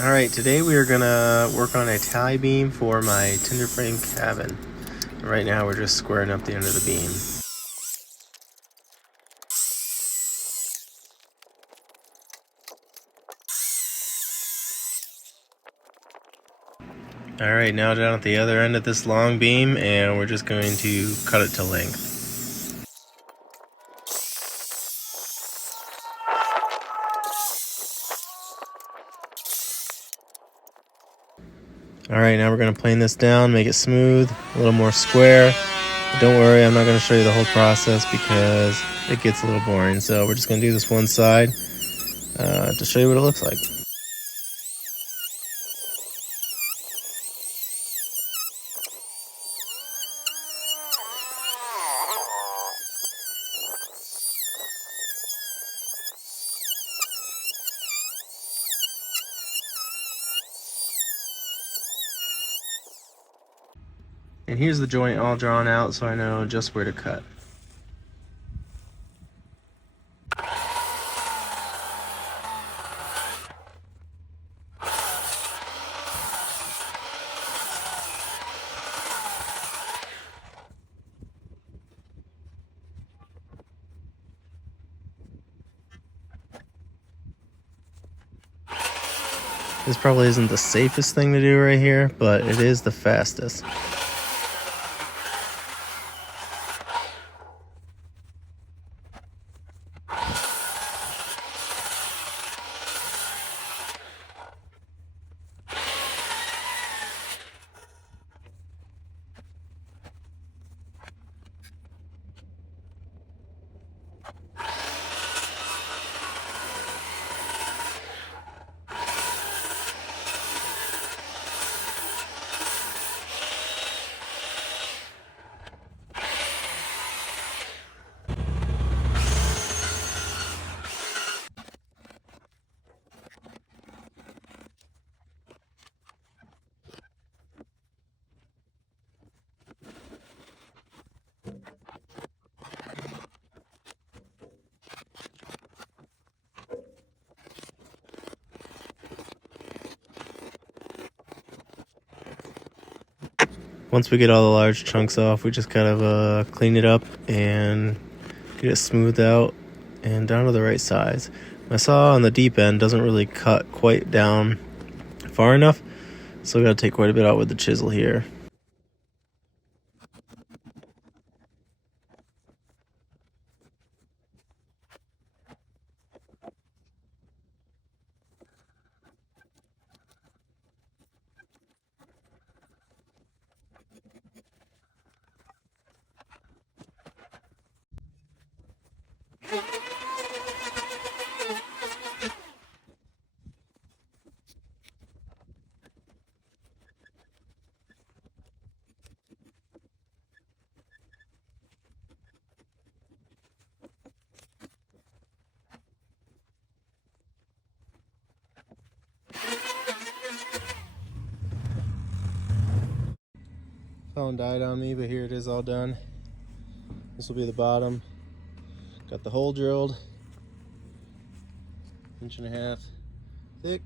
Alright, today we are gonna work on a tie beam for my tinder frame cabin. Right now we're just squaring up the end of the beam. Alright, now down at the other end of this long beam, and we're just going to cut it to length. Alright, now we're going to plane this down, make it smooth, a little more square. But don't worry, I'm not going to show you the whole process because it gets a little boring. So we're just going to do this one side to show you what it looks like. And here's the joint all drawn out so I know just where to cut. This probably isn't the safest thing to do right here, but it is the fastest. Once we get all the large chunks off, we just kind of clean it up and get it smoothed out and down to the right size. My saw on the deep end doesn't really cut quite down far enough, so we gotta take quite a bit out with the chisel here. Phone died on me, but here it is all done. This will be the bottom. Got the hole drilled, 1.5 inches thick.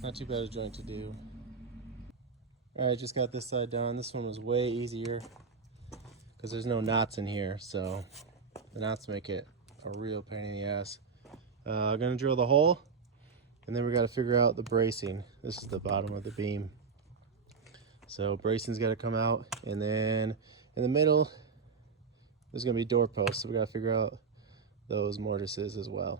Not too bad a joint to do. Alright, just got this side done. This one was way easier because there's no knots in here, so the knots make it a real pain in the ass. I'm gonna drill the hole, and then we got to figure out the bracing. This is the bottom of the beam, so bracing's got to come out, and then in the middle there's gonna be doorposts, so we got to figure out those mortises as well.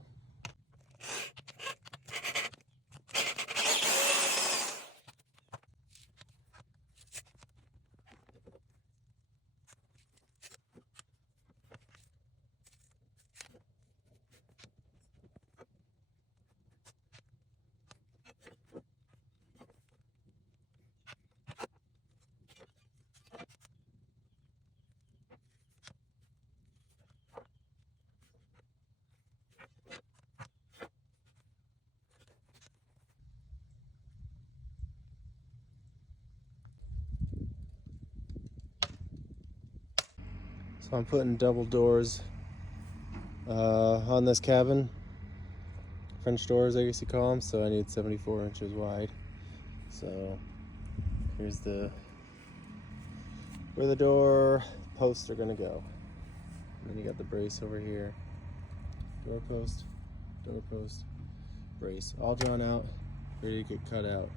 So I'm putting double doors on this cabin French doors, I guess you call them. So I need 74 inches wide. So here's where the door posts are gonna go. And then you got the brace over here. Door post, brace. All drawn out, ready to get cut out.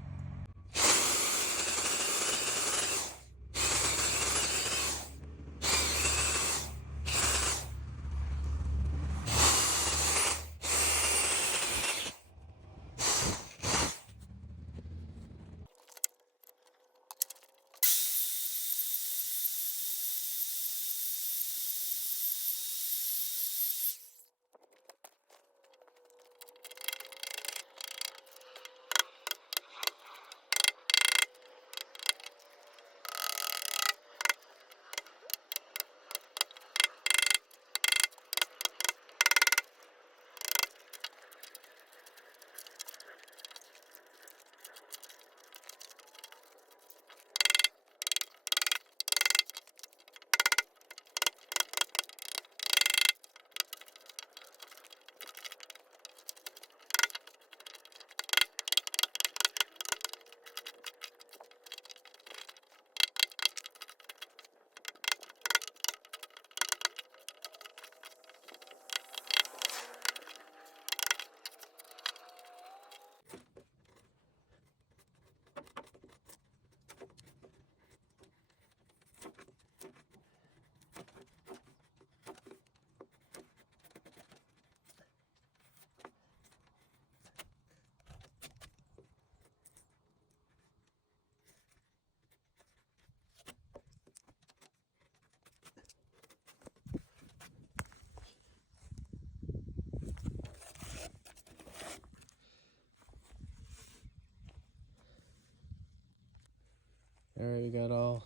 Alright, we got all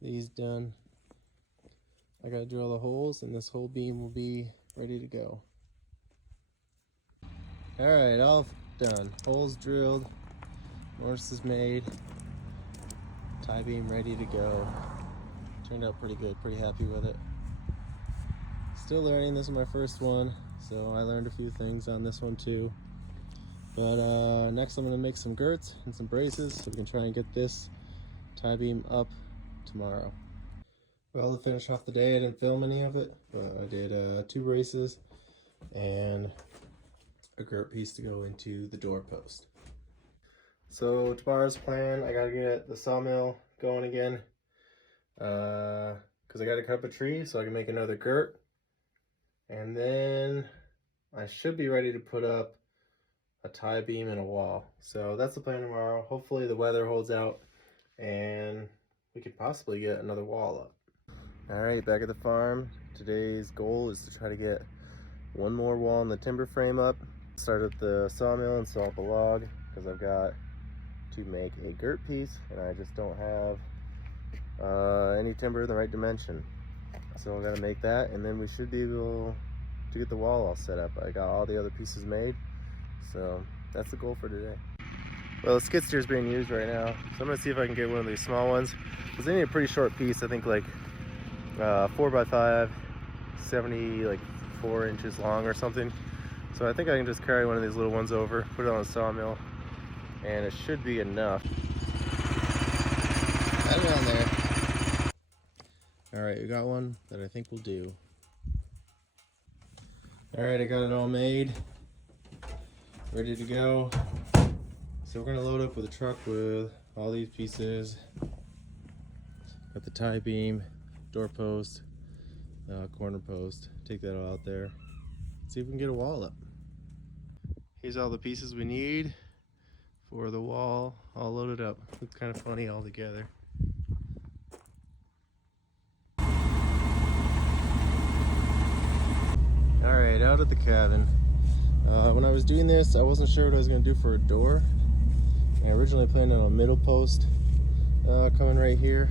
these done. I gotta drill the holes and this whole beam will be ready to go. Alright, all done. Holes drilled, mortise is made, tie beam ready to go. Turned out pretty good, pretty happy with it. Still learning, this is my first one, so I learned a few things on this one too. But next I'm gonna make some girts and some braces so we can try and get this tie beam up tomorrow. Well, to finish off the day, I didn't film any of it, but I did 2 braces and a girt piece to go into the door post. So tomorrow's plan, I gotta get the sawmill going again because I gotta cut up a tree so I can make another girt, and then I should be ready to put up a tie beam and a wall. So that's the plan tomorrow. Hopefully the weather holds out and we could possibly get another wall up. All right, back at the farm. Today's goal is to try to get one more wall in the timber frame up. Start at the sawmill and saw up a log because I've got to make a girt piece and I just don't have any timber in the right dimension. So I'm gonna make that and then we should be able to get the wall all set up. I got all the other pieces made, so that's the goal for today. Well, the skid steer is being used right now, so I'm gonna see if I can get one of these small ones because they need a pretty short piece. I think like 4x5, 74 inches long or something. So I think I can just carry one of these little ones over, put it on a sawmill, and it should be enough. Add it on there. All right, we got one that I think will do. All right, I got it all made, ready to go. So we're gonna load up with a truck with all these pieces. Got the tie beam, door post, corner post. Take that all out there. See if we can get a wall up. Here's all the pieces we need for the wall, all loaded up. Looks kind of funny all together. All right, out at the cabin. When I was doing this, I wasn't sure what I was gonna do for a door. I originally planned on a middle post coming right here,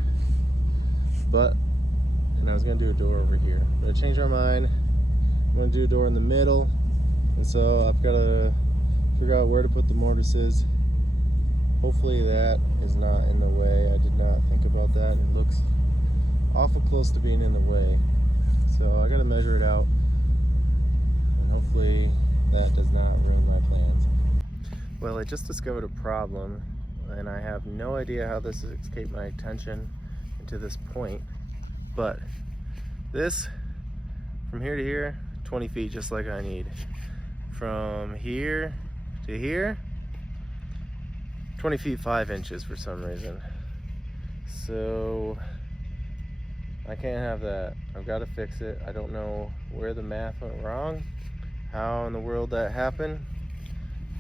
and I was gonna do a door over here. But I changed my mind. I'm gonna do a door in the middle, and so I've got to figure out where to put the mortises. Hopefully that is not in the way. I did not think about that. It looks awful close to being in the way. So I gotta measure it out, and hopefully that does not ruin my Well, I just discovered a problem, and I have no idea how this has escaped my attention to this point, but this, from here to here, 20 feet, just like I need. From here to here, 20 feet 5 inches for some reason. So I can't have that. I've got to fix it. I don't know where the math went wrong, how in the world that happened.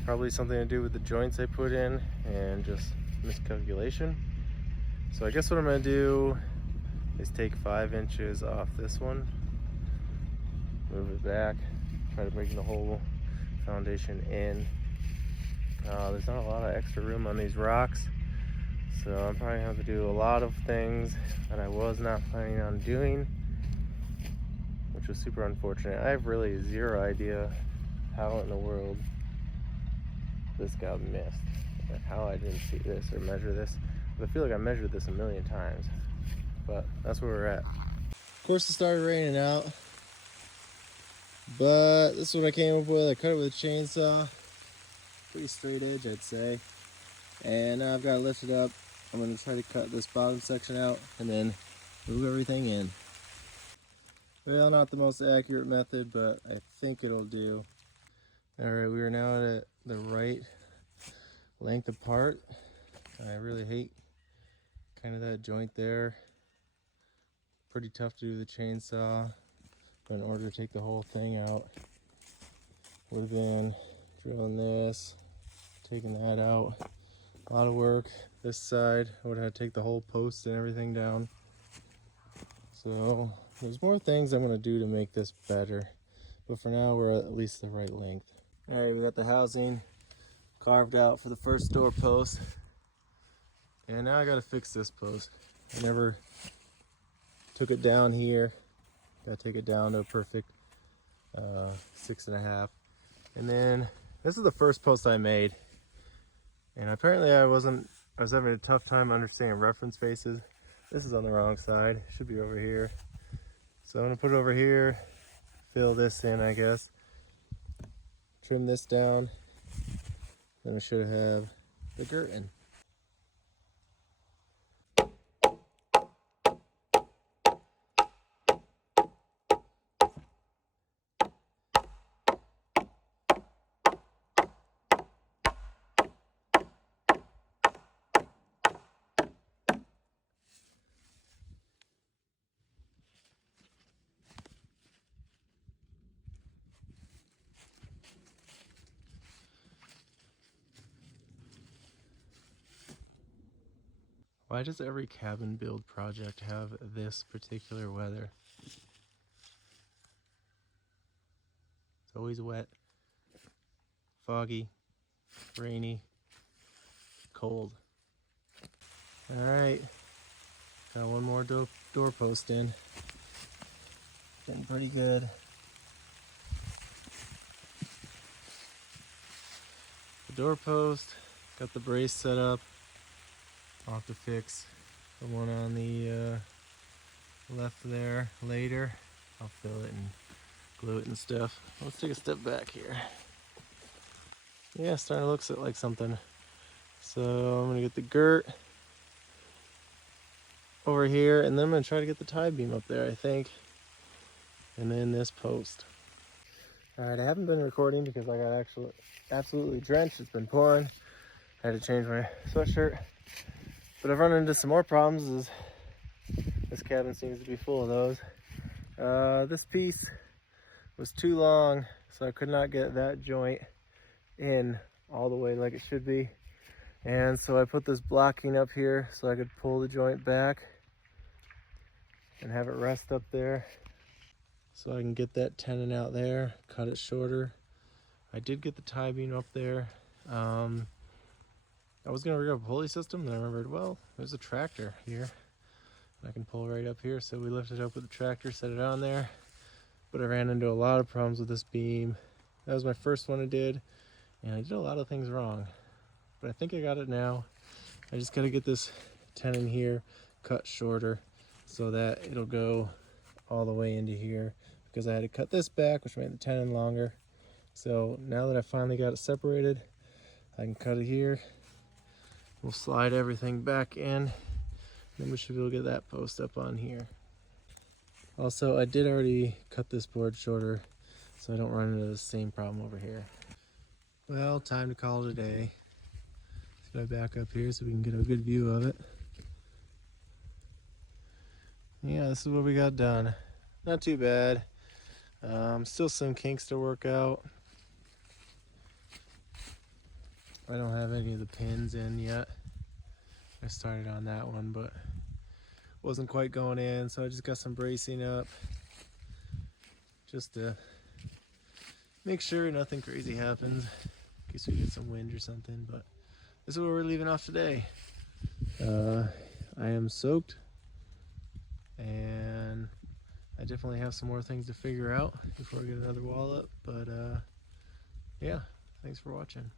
Probably something to do with the joints I put in and just miscalculation. So I guess what I'm gonna do is take 5 inches off this one, move it back, try to bring the whole foundation in. There's not a lot of extra room on these rocks, so I'm probably gonna have to do a lot of things that I was not planning on doing, which was super unfortunate. I have really zero idea how in the world this got missed, like how I didn't see this or measure this. But I feel like I measured this a million times, but that's where we're at. Of course it started raining out, but this is what I came up with. I cut it with a chainsaw, pretty straight edge I'd say, and now I've got to lift it up. I'm going to try to cut this bottom section out and then move everything in. Well, not the most accurate method, but I think it'll do. Alright, we are now at the right length apart. I really hate kind of that joint there. Pretty tough to do the chainsaw, but in order to take the whole thing out, would have been drilling this, taking that out. A lot of work. This side, I would have had to take the whole post and everything down. So there's more things I'm going to do to make this better, but for now we're at least the right length. Alright, we got the housing carved out for the first door post, and now I got to fix this post. I never took it down here. Got to take it down to a perfect 6.5. And then this is the first post I made, and apparently I was having a tough time understanding reference faces. This is on the wrong side. It should be over here. So I'm gonna put it over here, fill this in, I guess. Trim this down. Then we should have the girt in. Why does every cabin build project have this particular weather? It's always wet, foggy, rainy, cold. Alright, got one more door post in. Getting pretty good. The door post, got the brace set up. I'll have to fix the one on the left there later. I'll fill it and glue it and stuff. Let's take a step back here. Yeah, starting to look like something. So I'm gonna get the girt over here, and then I'm gonna try to get the tie beam up there, I think. And then this post. Alright, I haven't been recording because I got absolutely drenched. It's been pouring. I had to change my sweatshirt. But I've run into some more problems. This cabin seems to be full of those. This piece was too long, so I could not get that joint in all the way like it should be. And so I put this blocking up here so I could pull the joint back and have it rest up there, so I can get that tenon out there, cut it shorter. I did get the tie beam up there. I was gonna rig up a pulley system, then I remembered, well, there's a tractor here. I can pull right up here, so we lifted it up with the tractor, set it on there. But I ran into a lot of problems with this beam. That was my first one I did, and I did a lot of things wrong. But I think I got it now. I just gotta get this tenon here cut shorter so that it'll go all the way into here, because I had to cut this back, which made the tenon longer. So now that I finally got it separated, I can cut it here. We'll slide everything back in. Then we should be able to get that post up on here. Also, I did already cut this board shorter so I don't run into the same problem over here. Well, time to call it a day. Let's go back up here so we can get a good view of it. Yeah, this is what we got done. Not too bad. Still some kinks to work out. I don't have any of the pins in yet. I started on that one, but wasn't quite going in, so I just got some bracing up just to make sure nothing crazy happens in case we get some wind or something. But this is what we're leaving off today. I am soaked, and I definitely have some more things to figure out before I get another wall up. But yeah, thanks for watching.